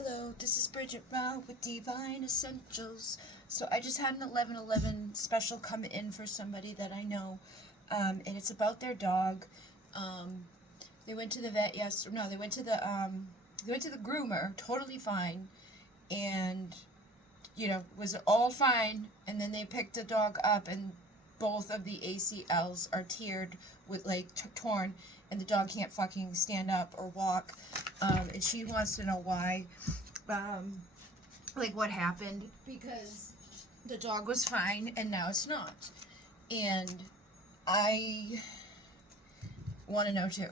Hello, this is Bridget Rao with Divine Essentials. So I just had an 11/11 special come in for somebody that I know, and it's about their dog. They went to the vet they went to the groomer, totally fine, and was all fine. And then they picked the dog up, and both of the ACLs are teared with torn, and the dog can't fucking stand up or walk. And she wants to know why, what happened, because the dog was fine and now it's not. And I want to know too.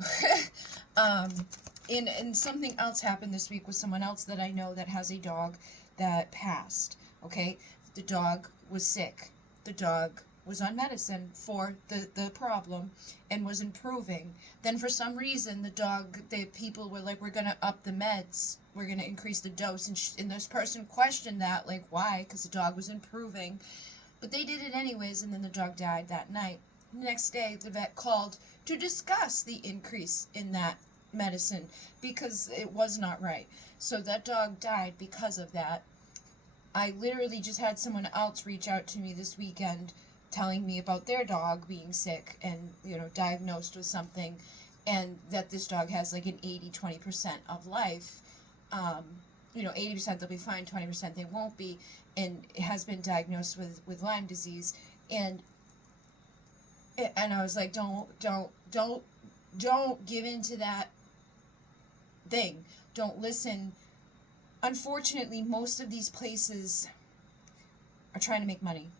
And something else happened this week with someone else that I know that has a dog that passed. Okay, the dog was sick. The dog was on medicine for the problem and was improving. Then for some reason the people were like, we're gonna up the meds, we're gonna increase the dose, and this person questioned that, like, why? Because the dog was improving. But they did it anyways, and then the dog died that night. The next day the vet called to discuss the increase in that medicine because it was not right. So that dog died because of that. I literally just had someone else reach out to me this weekend telling me about their dog being sick and, diagnosed with something, and that this dog has like an 80-20% of life. 80% they'll be fine, 20% they won't be, and it has been diagnosed with Lyme disease. And I was like, don't give in to that thing. Don't listen. Unfortunately, most of these places are trying to make money.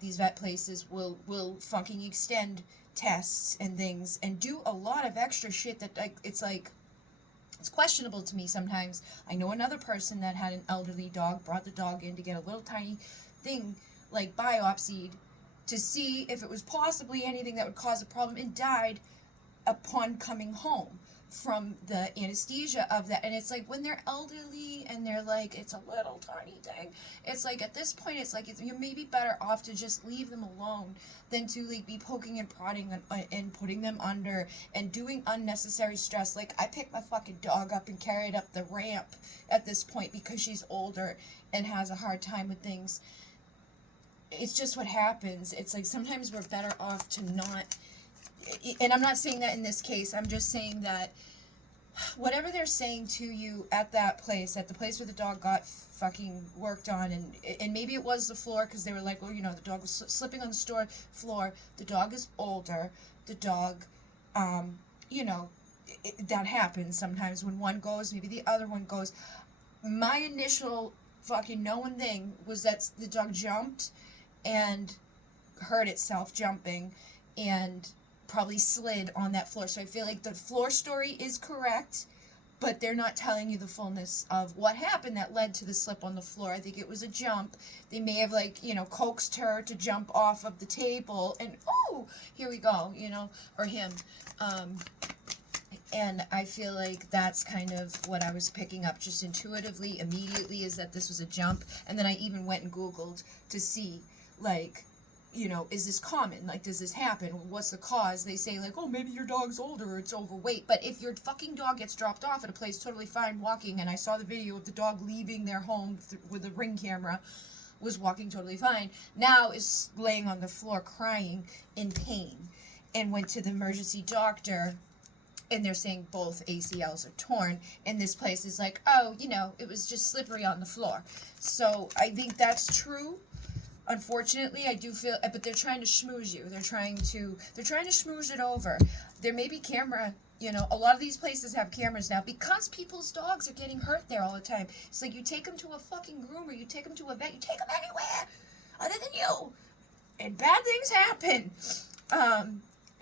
These vet places will fucking extend tests and things and do a lot of extra shit that, it's questionable to me sometimes. I know another person that had an elderly dog, brought the dog in to get a little tiny thing, biopsied, to see if it was possibly anything that would cause a problem, and died upon coming home from the anesthesia of that. And it's like, when they're elderly and they're like, it's a little tiny thing, it's like, at this point, it's like, you're maybe better off to just leave them alone than to be poking and prodding and putting them under and doing unnecessary stress. I pick my fucking dog up and carry it up the ramp at this point because she's older and has a hard time with things. It's just what happens. It's like, sometimes we're better off to not. And I'm not saying that in this case. I'm just saying that whatever they're saying to you at that place, at the place where the dog got fucking worked on, and maybe it was the floor, because they were like, well, the dog was slipping on the store floor. The dog is older. The dog, that happens sometimes. When one goes, maybe the other one goes. My initial fucking knowing thing was that the dog jumped and hurt itself jumping and probably slid on that floor. So I feel like the floor story is correct, but they're not telling you the fullness of what happened that led to the slip on the floor. I think it was a jump. They may have coaxed her to jump off of the table, and oh, here we go, or him. And I feel like that's kind of what I was picking up just intuitively, immediately, is that this was a jump. And then I even went and Googled to see, is this common? Does this happen? What's the cause? They say, oh, maybe your dog's older or it's overweight. But if your fucking dog gets dropped off at a place totally fine walking, and I saw the video of the dog leaving their home with a Ring camera, was walking totally fine, now is laying on the floor crying in pain, and went to the emergency doctor, and they're saying both ACLs are torn, and this place is like, oh, it was just slippery on the floor. So I think that's true. Unfortunately, I do feel, but they're trying to schmooze you. They're trying to schmooze it over. There may be camera, a lot of these places have cameras now because people's dogs are getting hurt there all the time. It's like, you take them to a fucking groomer, you take them to a vet, you take them anywhere other than you, and bad things happen.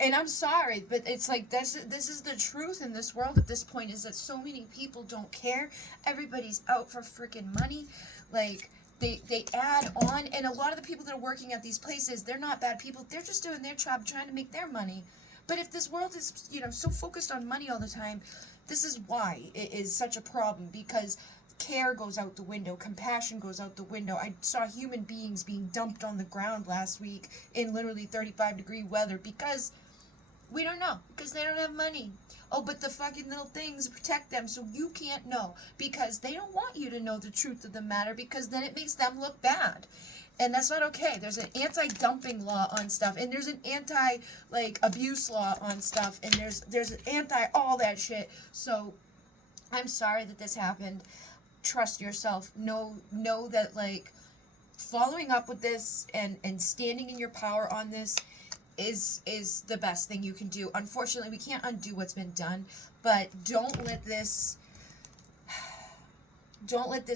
And I'm sorry, but it's like, this is the truth in this world at this point, is that so many people don't care. Everybody's out for freaking money. They add on, and a lot of the people that are working at these places, they're not bad people. They're just doing their job, trying to make their money. But if this world is, so focused on money all the time, this is why it is such a problem, because care goes out the window, compassion goes out the window. I saw human beings being dumped on the ground last week in literally 35-degree weather because We don't know because they don't have money. Oh, but the fucking little things protect them, so you can't know because they don't want you to know the truth of the matter because then it makes them look bad. And that's not okay. There's an anti-dumping law on stuff, and there's an anti-abuse law on stuff, and there's an anti all that shit. So I'm sorry that this happened. Trust yourself. Know that, like, following up with this and standing in your power on this is the best thing you can do. Unfortunately, we can't undo what's been done, but don't let this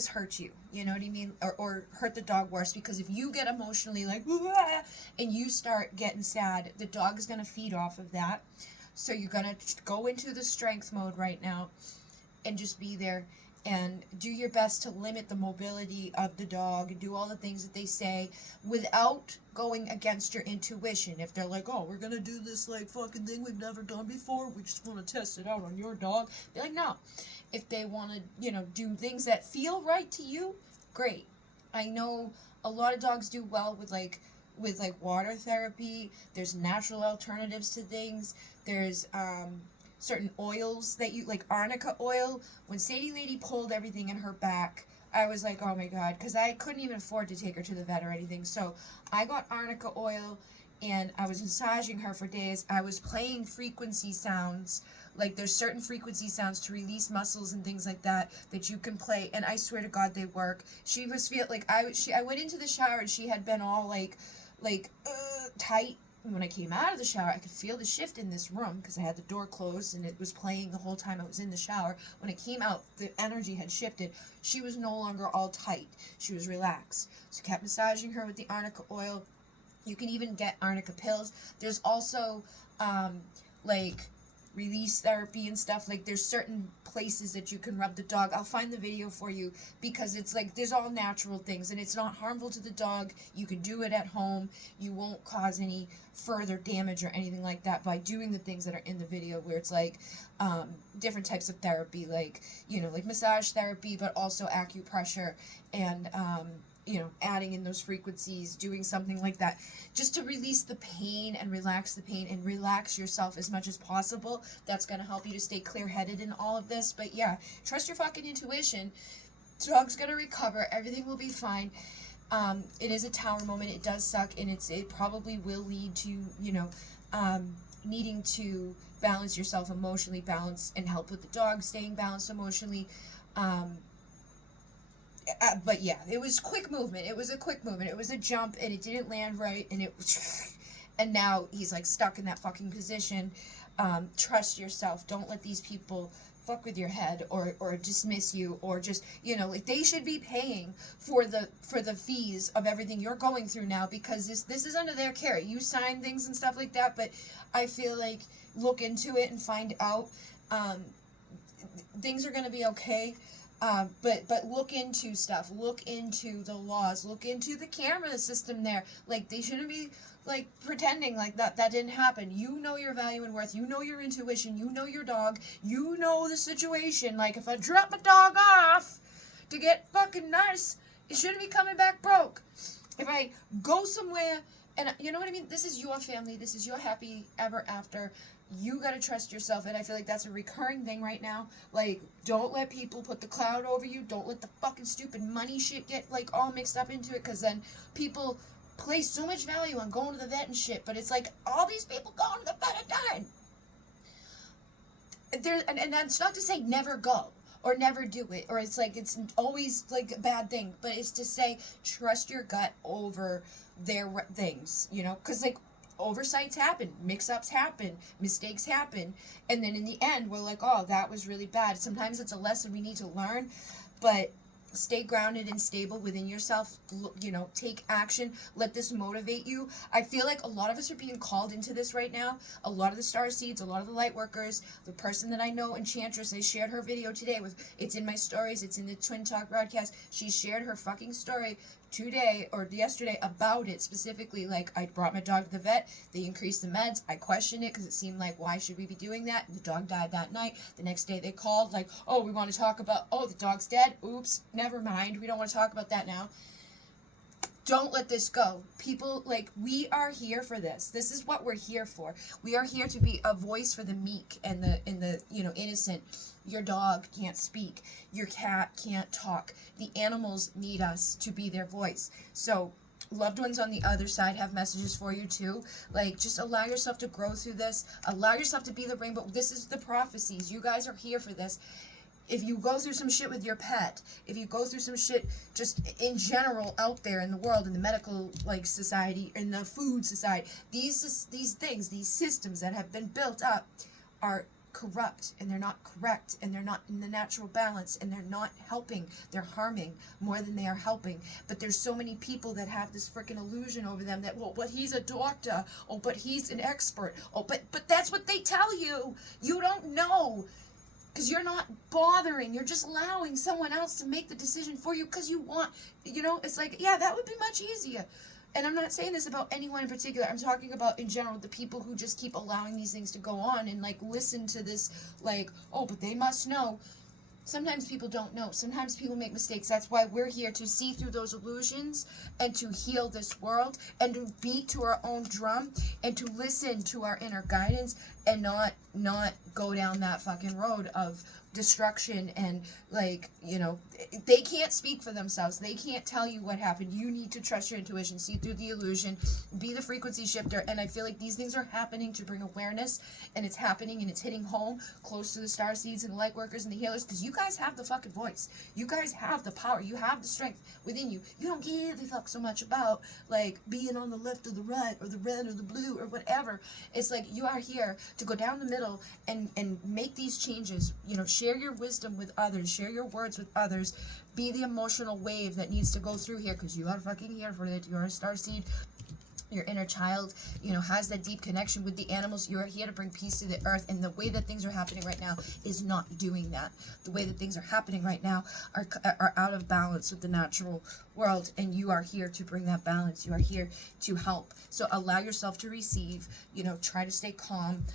hurt you. You know what I mean? Or hurt the dog worse, because if you get emotionally like and you start getting sad, the dog is going to feed off of that. So you're going to go into the strength mode right now and just be there and do your best to limit the mobility of the dog and do all the things that they say without going against your intuition. If they're like, oh, we're gonna do this like fucking thing we've never done before, we just want to test it out on your dog, be like, no. If they want to, you know, do things that feel right to you, great. I know a lot of dogs do well with water therapy. There's natural alternatives to things. There's certain oils that you like, arnica oil. When Sadie Lady pulled everything in her back, I was like, oh my god, because I couldn't even afford to take her to the vet or anything. So I got arnica oil and I was massaging her for days. I was playing frequency sounds. Like, there's certain frequency sounds to release muscles and things like that that you can play, and I swear to God they work. She was I went into the shower and she had been all tight. And when I came out of the shower, I could feel the shift in this room because I had the door closed and it was playing the whole time I was in the shower. When I came out, the energy had shifted. She was no longer all tight. She was relaxed. So I kept massaging her with the arnica oil. You can even get arnica pills. There's also release therapy and stuff. Like, there's certain places that you can rub the dog. I'll find the video for you because it's like there's all natural things and it's not harmful to the dog. You can do it at home. You won't cause any further damage or anything like that by doing the things that are in the video, where it's like different types of therapy, like, you know, like massage therapy, but also acupressure and you know, adding in those frequencies, doing something like that, just to release the pain and relax the pain and relax yourself as much as possible. That's going to help you to stay clear-headed in all of this. But yeah, trust your fucking intuition. Dog's going to recover. Everything will be fine. It is a tower moment. It does suck, and it probably will lead to, you know, needing to balance yourself emotionally, balance and help with the dog staying balanced emotionally. But yeah, it was quick movement. It was a quick movement. It was a jump, and it didn't land right, and and now he's like stuck in that fucking position. Trust yourself. Don't let these people fuck with your head or dismiss you, or just, you know, like, they should be paying for the fees of everything you're going through now, because this is under their care. You sign things and stuff like that, but I feel like look into it and find out. Things are gonna be okay. But look into stuff, look into the laws, look into the camera system there. Like, they shouldn't be, like, pretending like that didn't happen. You know your value and worth, you know your intuition, you know your dog, you know the situation. Like, if I drop my dog off to get fucking nice, it shouldn't be coming back broke. If I go somewhere, and you know what I mean, this is your family, this is your happy ever after. You gotta trust yourself, and I feel like that's a recurring thing right now. Like, don't let people put the cloud over you. Don't let the fucking stupid money shit get, like, all mixed up into it, because then people place so much value on going to the vet and shit, but it's like, all these people going to the vet are dying. And that's not to say never go, or never do it, or it's like, it's always, like, a bad thing, but it's to say, trust your gut over their things, you know, because, like, oversights happen, mix-ups happen, mistakes happen, and then in the end we're like, oh, that was really bad. Sometimes it's a lesson we need to learn, but stay grounded and stable within yourself. You know, take action. Let this motivate you. I feel like a lot of us are being called into this right now. A lot of the Starseeds, a lot of the Lightworkers, the person that I know, Enchantress, I shared her video today it's in my stories, it's in the Twin Talk broadcast. She shared her fucking story today or yesterday about it specifically. Like, I brought my dog to the vet, they increased the meds, I questioned it because it seemed like, why should we be doing that? The dog died that night. The next day they called, like, oh, we want to talk about, oh, the dog's dead, oops, never mind, we don't want to talk about that now. don't let this go. People, like, we are here for this. This is what we're here for. We are here to be a voice for the meek and the you know, innocent. Your dog can't speak. Your cat can't talk. The animals need us to be their voice. So loved ones on the other side have messages for you too. Like, just allow yourself to grow through this. Allow yourself to be the rainbow. This is the prophecies. You guys are here for this. If you go through some shit with your pet, if you go through some shit just in general out there in the world, in the medical, like, society, in the food society, these things, these systems that have been built up are corrupt, and they're not correct, and they're not in the natural balance, and they're not helping. They're harming more than they are helping. But there's so many people that have this freaking illusion over them that, well, but he's a doctor, oh, but he's an expert, oh, but that's what they tell you. You don't know. Because you're not bothering. You're just allowing someone else to make the decision for you because you want, you know, it's like, yeah, that would be much easier. And I'm not saying this about anyone in particular. I'm talking about in general, the people who just keep allowing these things to go on and, like, listen to this, like, oh, but they must know. Sometimes people don't know. Sometimes people make mistakes. That's why we're here, to see through those illusions and to heal this world and to beat to our own drum and to listen to our inner guidance and not go down that fucking road of destruction. And, like, you know, they can't speak for themselves. They can't tell you what happened. You need to trust your intuition, see through the illusion, be the frequency shifter. And I feel like these things are happening to bring awareness, and it's happening and it's hitting home close to the Starseeds and the Lightworkers and the healers, because you guys have the fucking voice. You guys have the power. You have the strength within you. You don't give a fuck so much about, like, being on the left or the right or the red or the blue or whatever. It's like you are here to go down the middle and make these changes. You know, share your wisdom with others, share your words with others, be the emotional wave that needs to go through here, because you are fucking here for it. You're a starseed. Your inner child, you know, has that deep connection with the animals. You are here to bring peace to the earth, and the way that things are happening right now is not doing that. The way that things are happening right now are out of balance with the natural world, and you are here to bring that balance. You are here to help. So allow yourself to receive, you know, try to stay calm,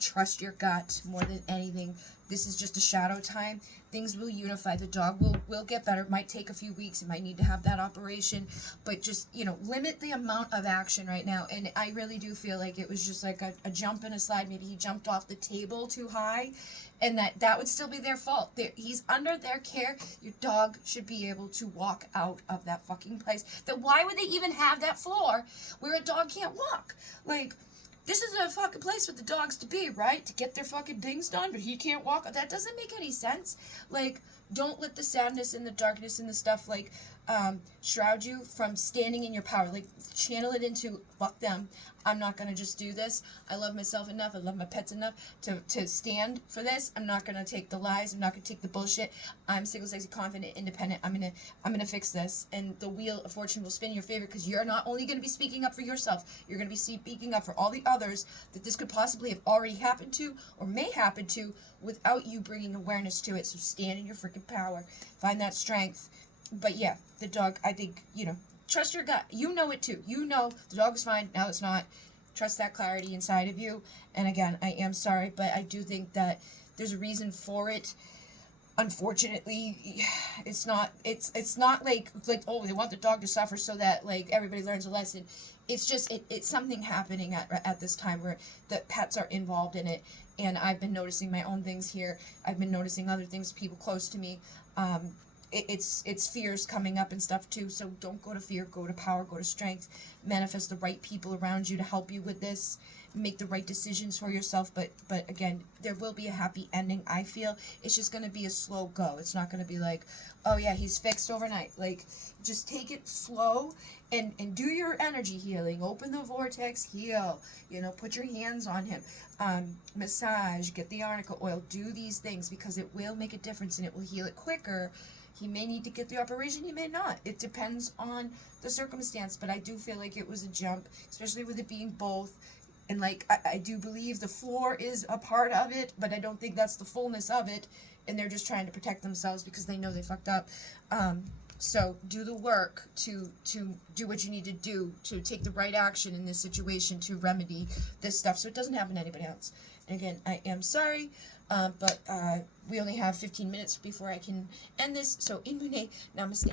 trust your gut more than anything. This is just a shadow time. Things will unify. The dog will get better. It might take a few weeks. It might need to have that operation. But just, you know, limit the amount of action right now. And I really do feel like it was just like a jump and a slide. Maybe he jumped off the table too high. And that would still be their fault. He's under their care. Your dog should be able to walk out of that fucking place. Then why would they even have that floor where a dog can't walk? Like, this is a fucking place for the dogs to be, right? To get their fucking things done, but he can't walk. That doesn't make any sense. Like, don't let the sadness and the darkness and the stuff, like, shroud you from standing in your power. Like, channel it into, fuck them. I'm not going to just do this. I love myself enough. I love my pets enough to stand for this. I'm not going to take the lies. I'm not going to take the bullshit. I'm single, sexy, confident, independent. I'm going to fix this. And the wheel of fortune will spin in your favor, because you're not only going to be speaking up for yourself, you're going to be speaking up for all the others that this could possibly have already happened to or may happen to without you bringing awareness to it. So stand in your freaking power. Find that strength. But yeah, the dog, I think, you know, trust your gut. You know it too. You know the dog is fine. Now it's not. Trust that clarity inside of you. And again, I am sorry, but I do think that there's a reason for it. Unfortunately, it's not like oh, they want the dog to suffer so that, like, everybody learns a lesson. It's just it's something happening at this time where the pets are involved in it. And I've been noticing my own things here. I've been noticing other things, people close to me. It's fears coming up and stuff too. So don't go to fear, go to power, go to strength. Manifest the right people around you to help you with this. Make the right decisions for yourself. But again, there will be a happy ending, I feel. It's just going to be a slow go. It's not going to be like, oh yeah, he's fixed overnight. Like, just take it slow and do your energy healing. Open the vortex, heal. You know, put your hands on him. Massage, get the arnica oil. Do these things, because it will make a difference and it will heal it quicker. He may need to get the operation, he may not. It depends on the circumstance, but I do feel like it was a jump, especially with it being both. And, like, I do believe the floor is a part of it, but I don't think that's the fullness of it. And they're just trying to protect themselves because they know they fucked up. So do the work to do what you need to do to take the right action in this situation to remedy this stuff so it doesn't happen to anybody else. And again, I am sorry, but we only have 15 minutes before I can end this. So, Inmune, namaste.